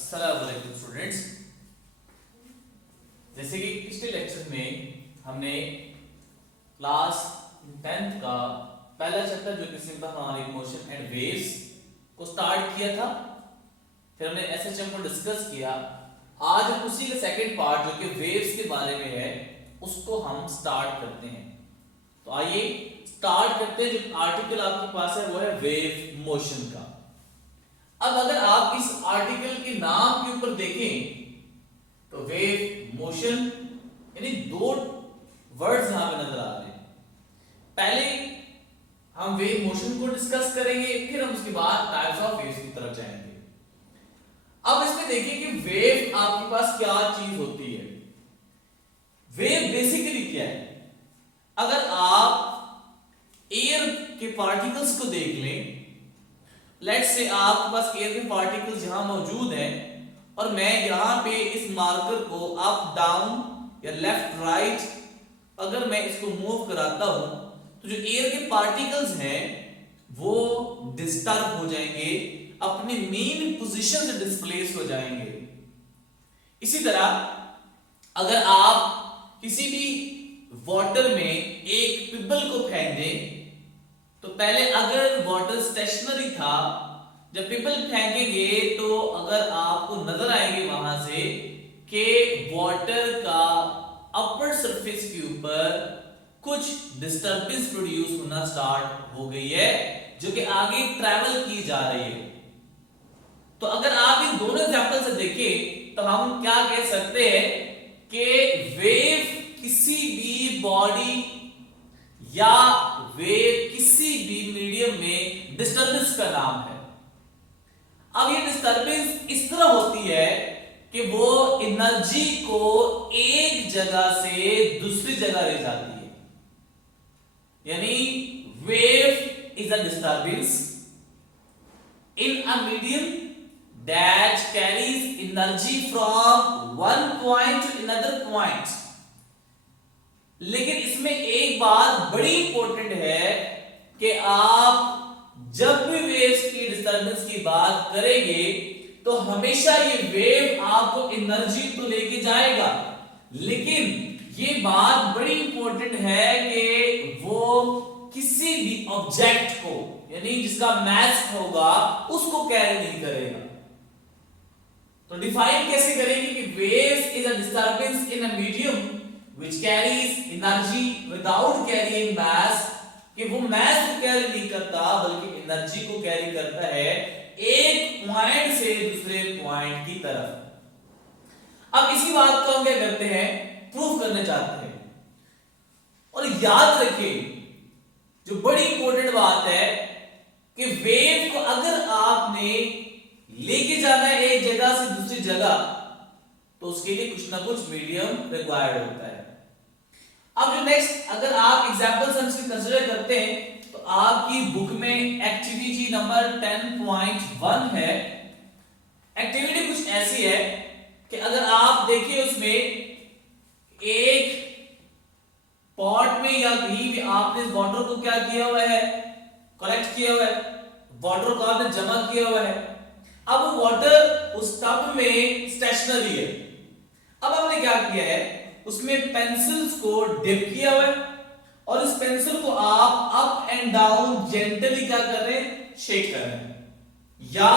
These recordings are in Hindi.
अस्सलाम वालेकुम स्टूडेंट्स। जैसे कि पिछले लेक्चर में हमने क्लास 10th का पहला चैप्टर जो कि simple harmonic motion and waves को स्टार्ट किया था। फिर हमने एसएचएम को डिस्कस किया। आज हम उसी का सेकंड पार्ट जो कि वेव्स के बारे में है उसको हम स्टार्ट करते हैं। तो आइए स्टार्ट करते हैं। जो आर्टिकल आपके पास है वो है वेव मोशन का। अब अगर आप इस आर्टिकल के नाम के ऊपर देखें तो वेव मोशन यानी दो वर्ड्स यहां पे नजर आ रहे हैं। पहले हम वेव मोशन को डिस्कस करेंगे, फिर हम उसके बाद टाइप्स ऑफ वेव्स की तरफ जाएंगे। अब इसमें देखिए कि वेव आपके पास क्या चीज होती है। वेव बेसिकली क्या है? अगर आप एयर के पार्टिकल्स को देख लें, लेट्स से आपके पास एयर के पार्टिकल्स यहां मौजूद हैं और मैं यहां पे इस मार्कर को अप डाउन या लेफ्ट राइट अगर मैं इसको मूव कराता हूं तो जो एयर के पार्टिकल्स हैं वो डिस्टर्ब हो जाएंगे, अपनी मेन पोजीशन से डिस्प्लेस हो जाएंगे। इसी तरह अगर आप किसी भी वाटर में एक पिबल को फेंक दें तो पहले अगर वाटर स्टेशनरी था, जब पिबल फेंकेंगे तो अगर आपको नजर आएंगे वहां से कि वाटर का अपर सरफेस के ऊपर कुछ डिस्टर्बेंस प्रोड्यूस होना स्टार्ट हो गई है जो कि आगे ट्रैवल की जा रही है। तो अगर आप इन दोनों एग्जांपल से देखें तो हम क्या कह सकते हैं कि वेव किसी भी बॉडी या वेव किसी भी मीडियम में डिस्टर्बेंस का नाम है। अब ये डिस्टर्बेंस इस तरह होती है कि वो एनर्जी को एक जगह से दूसरी जगह ले जाती है। यानी wave is a disturbance in a medium that carries energy from one point two another point. लेकिन इसमें एक बात बड़ी इंपॉर्टेंट है कि आप जब भी वेव्स की डिस्टर्बेंस की बात करेंगे तो हमेशा ये वेव आपको एनर्जी तो लेके जाएगा, लेकिन ये बात बड़ी इंपॉर्टेंट है कि वो किसी भी ऑब्जेक्ट को यानी जिसका मास होगा उसको कैरी नहीं करेगा। तो डिफाइन कैसे करेंगे कि waves is a disturbance in a medium which carries energy without carrying mass, कि वो mass को कैरी नहीं करता बल्कि एनर्जी को कैरी करता है एक पॉइंट से दूसरे पॉइंट की तरफ। अब इसी बात को हम क्या करते हैं, प्रूव करना चाहते हैं। और याद रखें जो बड़ी इंपॉर्टेंट बात है कि वेव को अगर आपने लेके जाना है एक जगह से दूसरी जगह तो उसके लिए कुछ ना कुछ मीडियम रिक्वायर्ड होता है। अब जो नेक्स्ट अगर आप एग्जांपल्स हम कंसीडर करते हैं तो आपकी बुक में एक्टिविटी नंबर 10.1 है। एक्टिविटी कुछ ऐसी है कि अगर आप देखिए उसमें एक पॉट में या कहीं भी आपने इस वाटर को क्या किया हुआ है, कलेक्ट किया हुआ है, वाटर को आपने जमा किया हुआ है। अब वाटर उस टब में स्टेशनरी है। अब हमने क्या किया है, उसमें पेंसिल्स को डिप किया हुआ है और इस पेंसिल को आप अप एंड डाउन जेंटली क्या कर रहे हैं, शेक कर रहे हैं। या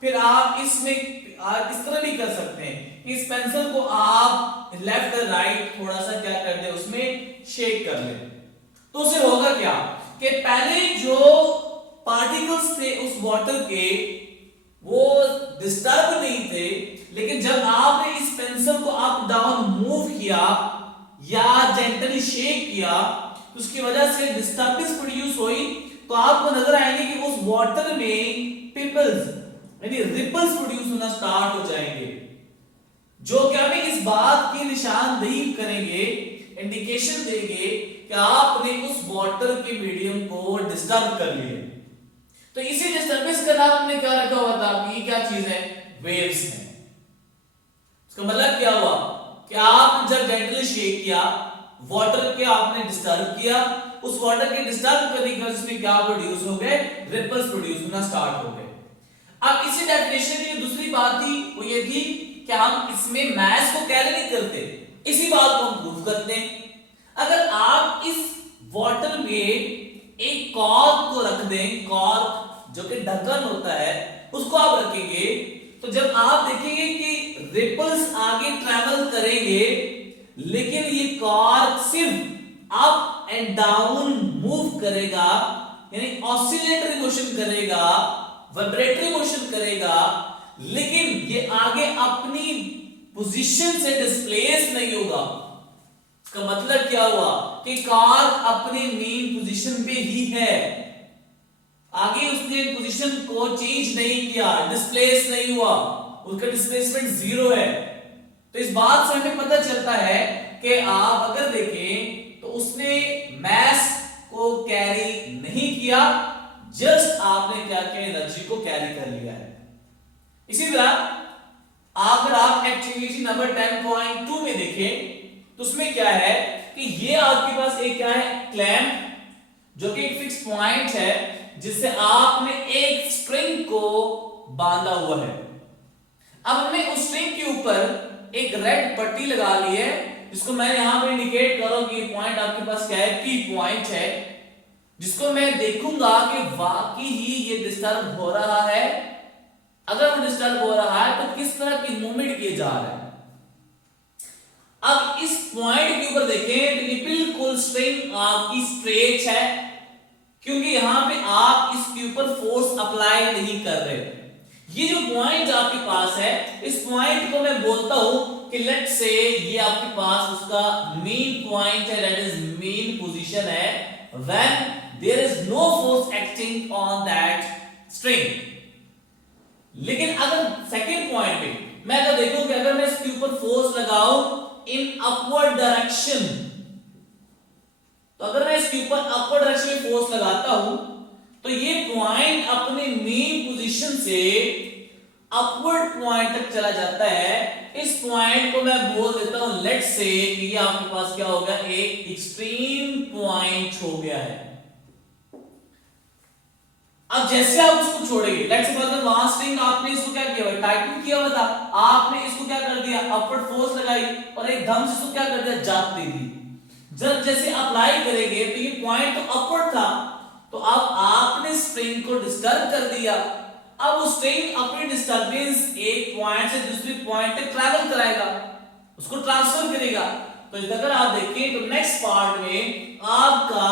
फिर आप इसमें इस तरह भी कर सकते हैं, इस पेंसिल को आप लेफ्ट राइट थोड़ा सा क्या कर दे, उसमें शेक कर ले। तो उससे होगा क्या कि पहले जो पार्टिकल्स थे उस वाटर के वो डिस्टर्ब नहीं थे, लेकिन जब आपने इस पेंसिल को अप डाउन मूव किया या जेंटली शेक किया तो उसकी वजह से डिस्टर्बेंस प्रोड्यूस हुई। तो आपको नजर आएंगे कि उस वाटर में पिबल्स यानी रिपल्स प्रोड्यूस होना स्टार्ट हो जाएंगे, जो कि हमें इस बात की निशानदेही करेंगे, इंडिकेशन देंगे कि आपने उस वाटर के मीडियम को डिस्टर्ब कर लिया। तो इसी डिस्टर्बेंस का नाम हमने क्या रखा हुआ था कि ये क्या चीज है, वेव्स है। इसका मतलब क्या हुआ कि आप जब जेंटली शेक किया वाटर के आपने डिस्टर्ब किया, उस वाटर के डिस्टर्ब करने की वजह से क्या प्रोड्यूस हो गए, रिपल्स प्रोड्यूस होना स्टार्ट हो गए। अब इसी डेफिनेशन की जो दूसरी बात थी वो ये थी कि हम इसमें मास को कैरी नहीं करते, इसी बात को हम प्रूव करते हैं। अगर आप इस वाटर में एक कॉर्क को रख दें, कॉर्क जो कि ढक्कन होता है उसको आप रखेंगे, तो जब आप देखेंगे कि रिपल्स आगे ट्रैवल करेंगे लेकिन ये कॉर्क सिर्फ अप एंड डाउन मूव करेगा, यानी ऑसिलेटरी मोशन करेगा, वाइब्रेटरी मोशन करेगा, लेकिन ये आगे अपनी पोजीशन से डिस्प्लेस नहीं होगा। इसका मतलब क्या हुआ कि कॉर्क अपने मेन पोजीशन पे ही है, आगे उसने पोजीशन को चेंज नहीं किया, डिस्प्लेस नहीं हुआ, उसका डिस्प्लेसमेंट जीरो है। तो इस बात से हमें पता चलता है कि आप अगर देखें तो उसने मास को कैरी नहीं किया, जस्ट आपने क्या किया, एनर्जी को कैरी कर लिया है। इसी तरह अगर आप एक्टिविटी नंबर 10.2 में देखें तो उसमें क्या है कि ये आपके पास एक क्या है, क्लैंप जो कि एक फिक्स पॉइंट है जिससे आपने एक स्ट्रिंग को बांधा हुआ है। अब हमने उस स्ट्रिंग के ऊपर एक रेड पट्टी लगा ली है, जिसको मैं यहां पर इंडिकेट कर रहा हूं कि ये पॉइंट आपके पास क्या है, पी पॉइंट है, जिसको मैं देखूंगा कि वाकई ही ये डिस्टर्ब हो रहा है। अगर वो डिस्टर्ब हो रहा है तो किस तरह की मूवमेंट किए जा रहा है। अब इस पॉइंट के ऊपर देखें तो ये बिल्कुल स्ट्रिंग आपकी स्ट्रेट है, क्योंकि यहां पे आप इसके ऊपर फोर्स अप्लाई नहीं कर रहे। ये जो पॉइंट आपके पास है, इस पॉइंट को मैं बोलता हूं कि लेट्स से ये आपके पास उसका मेन पॉइंट है, दैट इज मेन पोजीशन है, when there is no force acting on that string. लेकिन अगर सेकंड पॉइंट पे मैं अगर देखूं कि अगर मैं इसके ऊपर फोर्स लगाऊं इन अपवर्ड डायरेक्शन, तो अगर मैं इसके ऊपर अपवर्ड डायरेक्शन में फोर्स लगाता हूं तो ये पॉइंट अपने मेन पोजीशन से अपवर्ड पॉइंट तक चला जाता है। इस पॉइंट को मैं बोल देता हूं लेट्स से कि ये आपके पास क्या हो गया, एक एक्सट्रीम पॉइंट हो गया है। अब जैसे आप उसको छोड़ेंगे, लेट्स सपोज वहां स्ट्रिंग आपने इसको क्या किया, टाइटन किया हुआ था, आपने इसको क्या कर दिया, अपवर्ड फोर्स लगाई और एकदम से इसको क्या कर दिया, जाप दे दी। जब जैसे अप्लाई करेंगे तो ये पॉइंट तो अपवर्ड था, तो अब आपने स्ट्रिंग को डिस्टर्ब कर दिया। अब वो स्ट्रिंग अपनी डिस्टर्बेंस एक पॉइंट से दूसरे पॉइंट तक ट्रैवल कराएगा, उसको ट्रांसफर करेगा। तो अगर आप देखें तो नेक्स्ट पार्ट में आपका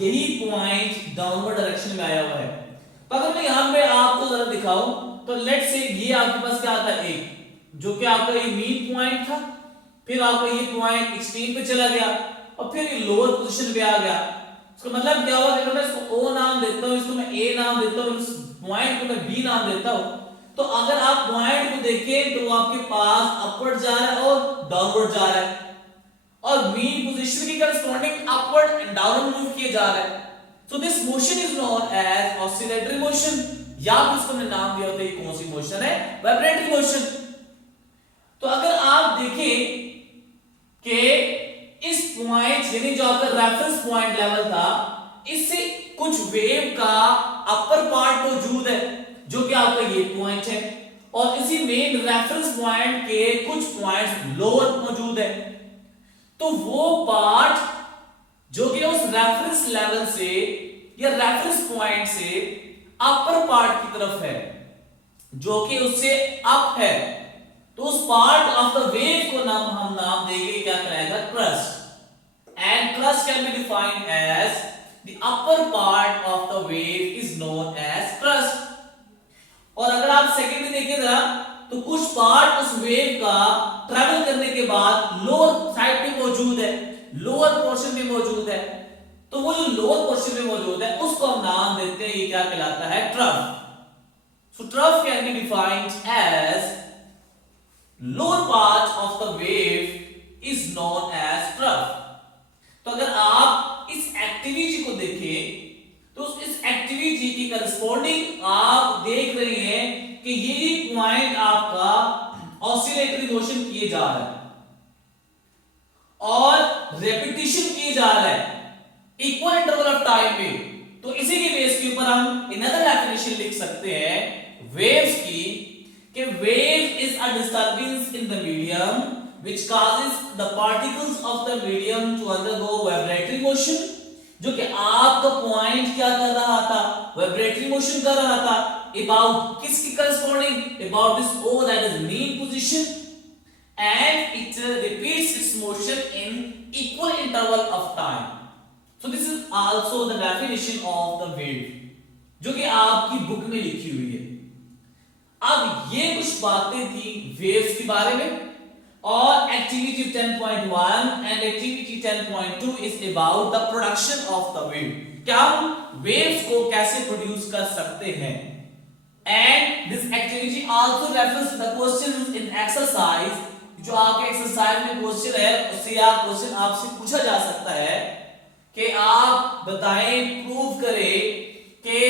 यही पॉइंट डाउनवर्ड डायरेक्शन में आया हुआ है। तो अगर मैं यहां पे आपको जरा दिखाऊं तो लेट्स से ये आपके पास क्या आता है, एक जो कि आपका ये मेन पॉइंट था, फिर आपका ये पॉइंट एक्सट्रीम पे चला गया और फिर ये लोअर पोजीशन पे आ गया। इसका मतलब क्या हुआ, अगर मैं इसको ओ नाम देता हूं, इसको मैं ए नाम देता हूं, इस पॉइंट को मैं बी नाम देता हूं, तो अगर आप पॉइंट को देखें तो आपके पास अपवर्ड जा रहा है और डाउनवर्ड जा रहा है, और मेन पोजीशन की corresponding upward and downward move किए जा रहा है। So this motion is known as oscillatory motion, या फिर इसको हमने नाम दिया होता है, ये कौन सी मोशन है, वाइब्रेटरी मोशन। तो अगर आप देखें कि इस पॉइंट यानी जो आपका रेफरेंस पॉइंट लेवल था, इससे कुछ वेव का अपर पार्ट मौजूद है जो कि आपका ये पॉइंट है, और इसी मेन रेफरेंस पॉइंट के कुछ पॉइंट्स लोअर मौजूद है। तो वो पार्ट जो कि उस रेफरेंस लेवल से या रेफरेंस पॉइंट से अपर पार्ट की तरफ है, जो कि उससे अप है, तो उस पार्ट ऑफ द वेव को हम नाम देंगे क्या कहलाएगा, crest. And crest can be defined as the upper part of the wave is known as crest. और अगर आप सेकंड में देखें जरा, तो कुछ पार्ट उस वेव का ट्रैवल करने के बाद लोअर साइड पे मौजूद है, लोअर पोर्शन में मौजूद है, तो वो जो लोअर पोर्शन में मौजूद है उसको हम नाम देते हैं, ये क्या कहलाता है, trough. So trough can be defined as lower part of the wave is known as trough. तो अगर आप इस एक्टिविटी को देखें तो इस एक्टिविटी की करस्पॉन्डिंग आप देख रहे हैं कि ये पॉइंट आपका ऑसिलेटरी मोशन किए जा रहा है और रेपिटेशन किए जा रहा है इक्वल इंटरवल ऑफ टाइम में। तो इसी के बेस के ऊपर हम अनदर डेफिनेशन लिख सकते हैं वेव्स की कि wave is a disturbance in the medium which causes the particles of the medium to undergo vibratory motion, जो कि आपका पॉइंट क्या कर रहा था, वाइब्रेटरी मोशन कर रहा था अबाउट किसके corresponding, about this O that is mean position, and it repeats its motion in equal interval of time. So this is also the definition of the wave जो कि आपकी बुक में लिखी हुई है। अब ये कुछ बातें थी वेव्स के बारे में, और activity 10.1 and activity 10.2 is about the production of the wave, क्या हम वेव्स को कैसे प्रोड्यूस कर सकते हैं। And this activity also refers the questions in exercise, जो आपके एक्सरसाइज में क्वेश्चन है उससे आप क्वेश्चन आपसे पूछा जा सकता है कि आप बताएं, प्रूव करें कि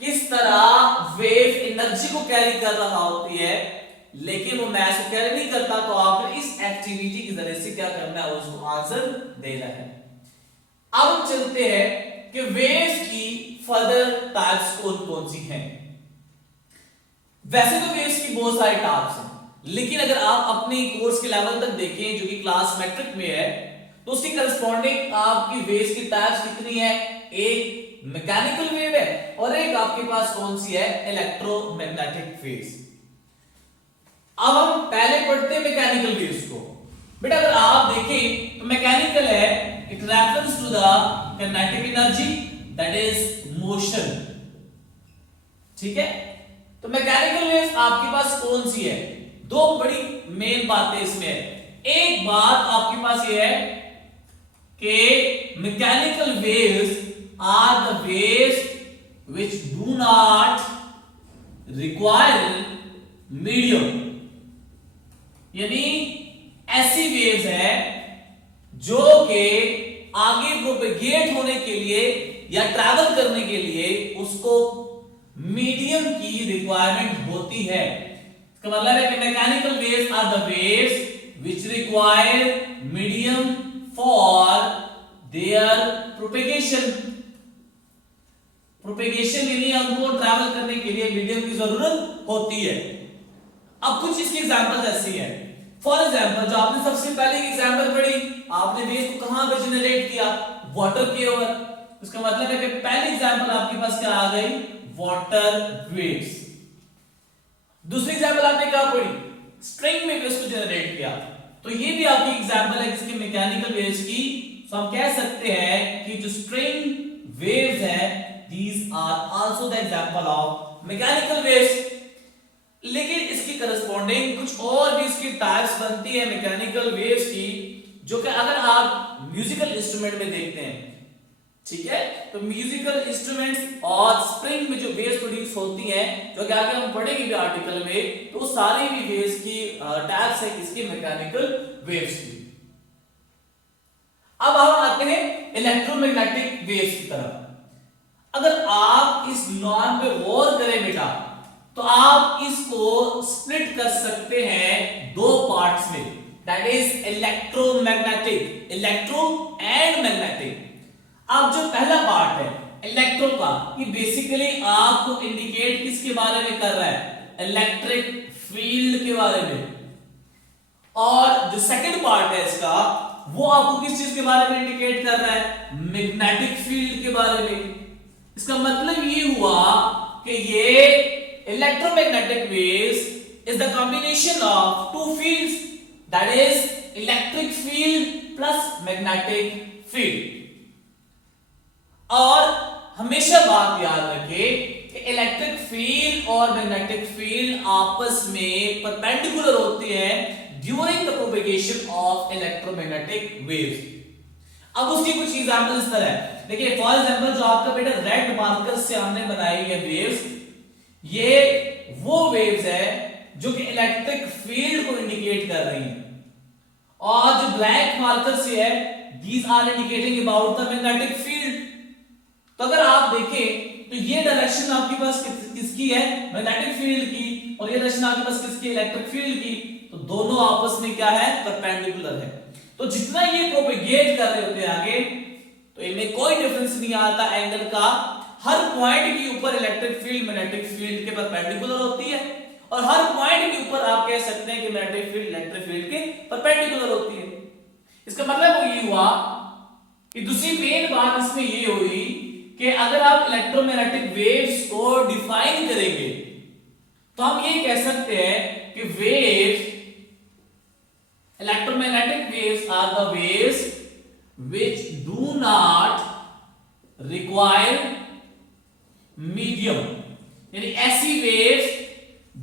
किस तरह वेव एनर्जी को कैरी कर रहा होती है, लेकिन वो मैथ्स को कैरी नहीं करता, तो आपने इस एक्टिविटी के जरिए से क्या करना है, उसको आंसर देना है। अब हम चलते हैं कि वेव्स की फर्दर टाइप्स कौन कौन सी हैं। वैसे तो वेव्स की बहुत सारी टाइप्स हैं, लेकिन अगर आप अपने कोर्स के लेवल तक देखें जो कि क्लास मैट्रिक में है, तो उसकी करस्पॉन्डिंग आपकी वेव्स की टाइप्स कितनी है, एक मैकेनिकल वेव है और एक आपके पास कौन सी है, इलेक्ट्रोमैग्नेटिक वेव्स। अब हम पहले पढ़ते हैं मैकेनिकल वेव्स को। बेटा अगर आप देखें तो मैकेनिकल है, it refers to the kinetic energy that is motion, ठीक है। तो मैकेनिकल वेव्स आपके पास कौन सी है, दो बड़ी मेन बातें इसमें है। एक बात आपके पास ये है कि mechanical waves are the waves which do not require medium, यानी ऐसी वेव्स है जो कि आगे प्रोपेगेट होने के लिए या ट्रैवल करने के लिए उसको मीडियम की रिक्वायरमेंट होती है। इसका मतलब है कि mechanical waves are the waves which require medium for their propagation. Propagation यानी हमको ट्रैवल करने के लिए मीडियम की जरूरत होती है। अब कुछ इसकी एग्जांपल्स ऐसी है, फॉर एग्जांपल जो आपने सबसे पहले एग्जांपल पढ़ी, आपने वेव को कहां पे जनरेट किया, वाटर के ओवर। उसका मतलब है कि पहली एग्जांपल आपके पास क्या आ गई, वाटर वेव्स। दूसरी एग्जांपल आपने क्या पढ़ी, स्ट्रिंग में वेव्स को जनरेट किया, तो ये भी आपकी एग्जांपल है किसकी, मैकेनिकल वेव्स की। तो हम कह सकते हैं कि जो स्ट्रिंग वेव्स है these are also the example of mechanical waves। लेकिन इसकी करस्पॉन्डिंग कुछ और भी इसकी टाइप्स बनती है मैकेनिकल वेव्स की, जो कि अगर आप म्यूजिकल इंस्ट्रूमेंट में देखते हैं, ठीक है, तो म्यूजिकल इंस्ट्रूमेंट्स और स्प्रिंग में जो वेव्स प्रोड्यूस होती हैं, जो कि आगे हम पढ़ेंगे भी आर्टिकल में, तो सारी भी वेव्स की टाइप्स है किसकी, मैकेनिकल वेव्स की। अब हम आते हैं इलेक्ट्रोमैग्नेटिक वेव्स की तरफ। अगर आप इस नॉर्म पे गौर करें बेटा, तो आप इसको स्प्लिट कर सकते हैं दो पार्ट्स में, that is electromagnetic, electro and magnetic. अब जो पहला पार्ट है इलेक्ट्रो का, ये बेसिकली आपको इंडिकेट किसके बारे में कर रहा है, इलेक्ट्रिक फील्ड के बारे में। और जो सेकंड पार्ट है इसका, वो आपको किस चीज के बारे में इंडिकेट कर रहा है, मैग्नेटिक फील्ड के बारे में। इसका मतलब ये हुआ कि ये electromagnetic waves is the combination of two fields, that is electric field plus magnetic field. और हमेशा बात याद रखें कि इलेक्ट्रिक फील्ड और मैग्नेटिक फील्ड आपस में परपेंडिकुलर होती है during the propagation of electromagnetic waves. अब उसकी कुछ एग्जांपल इस तरह है, देखिए फॉर एग्जांपल जो आपका बेटा रेड मार्कर से हमने बनाई है वेव्स, ये वो वेव्स है जो कि इलेक्ट्रिक फील्ड को इंडिकेट कर रही हैं, और जो ब्लैक मार्कर से है, these are indicating about the magnetic field. तो अगर आप देखें तो ये डायरेक्शन आपके पास किसकी है, मैग्नेटिक फील्ड की, और ये डायरेक्शन आपके पास किसकी, इलेक्ट्रिक फील्ड की। तो दोनों आपस में क्या है, परपेंडिकुलर है। तो जितना ये प्रोपेगेट कर रहे होते हैं आगे, तो इनमें कोई डिफरेंस नहीं आता एंगल का, हर पॉइंट के ऊपर इलेक्ट्रिक फील्ड मैग्नेटिक फील्ड के परपेंडिकुलर होती है और हर पॉइंट के ऊपर आप कह सकते हैं कि मैग्नेटिक फील्ड इलेक्ट्रिक फील्ड के परपेंडिकुलर होती है। इसका मतलब ये हुआ कि दूसरी मेन बात इसमें ये हुई कि अगर आप इलेक्ट्रोमैग्नेटिक वेव्स को डिफाइन करेंगे तो हम ये कह सकते हैं कि waves, electromagnetic waves are the waves which do not require medium, यानी ऐसी वेव्स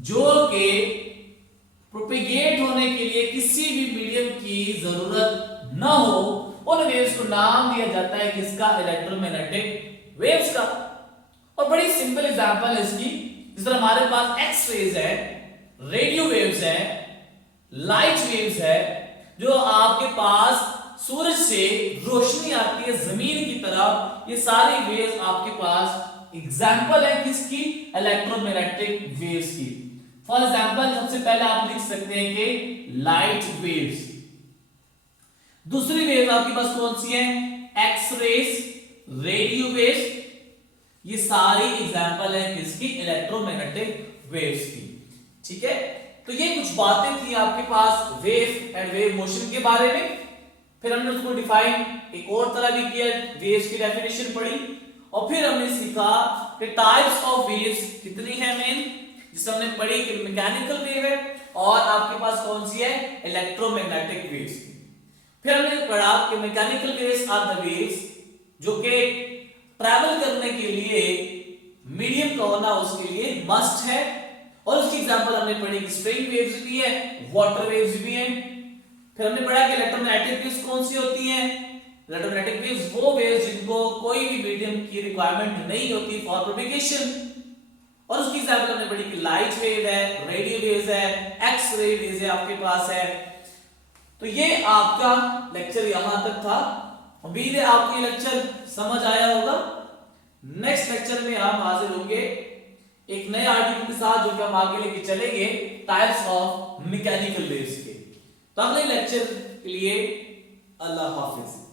जो के प्रोपेगेट होने के लिए किसी भी मीडियम की जरूरत न हो, उन वेव्स को नाम दिया जाता है किसका, इलेक्ट्रोमैग्नेटिक वेव्स का। और बड़ी सिंपल एग्जांपल है इसकी, जिस तरह हमारे पास एक्स रेज है, रेडियो वेव्स है, लाइट वेव्स है, जो आपके पास सूरज से रोशनी आती है जमीन की तरफ, ये सारी वेव्स आपके पास एग्जांपल है किसकी, इलेक्ट्रोमैग्नेटिक वेव्स की। फॉर एग्जांपल सबसे पहले आप लिख सकते हैं कि लाइट वेव्स। दूसरी वेव आपके पास कौन सी है, एक्स रेज, रेडियो वेव्स, ये सारी एग्जांपल है किसकी, इलेक्ट्रोमैग्नेटिक वेव्स की। ठीक है, तो ये कुछ बातें थी आपके पास वेव एंड वेव मोशन के बारे में। फिर हमने उसको डिफाइन एक और तरह भी किया, वेव्स की डेफिनेशन पढ़ी, और फिर हमने सीखा कि टाइप्स ऑफ वेव्स कितनी है मेन, जिसमें हमने पढ़ी कि मैकेनिकल वेव है और आपके पास कौन सी है, इलेक्ट्रोमैग्नेटिक वेव्स। फिर हमने पढ़ा कि mechanical waves are the waves जो कि ट्रैवल करने के लिए मीडियम का होना उसके लिए मस्ट है, और उसकी एग्जांपल हमने पढ़ी कि स्ट्रिंग वेव्स भी है, वाटर वेव्स भी हैं। फिर हमने पढ़ा कि इलेक्ट्रोमैग्नेटिक वेव्स कौन सी होती हैं, इलेक्ट्रोमैग्नेटिक वेव्स वो वेव्स जिनको कोई भी मीडियम की रिक्वायरमेंट नहीं होती फॉर प्रोपेगेशन, और उसकी एग्जांपल हमने पढ़ी कि लाइट वेव है, रेडियो वेव्स है, एक्स रे वेव्स है आपके पास है। तो ये आपका लेक्चर यहां तक था, उम्मीद है आपको ये लेक्चर समझ आया होगा। नेक्स्ट लेक्चर में हम हाजिर होंगे एक नए आर्टिकल के साथ, जो कि हम आगे लेके चलेंगे टाइप्स ऑफ मैकेनिकल वेव्स के। तो अगले लेक्चर के लिए अल्लाह हाफिज।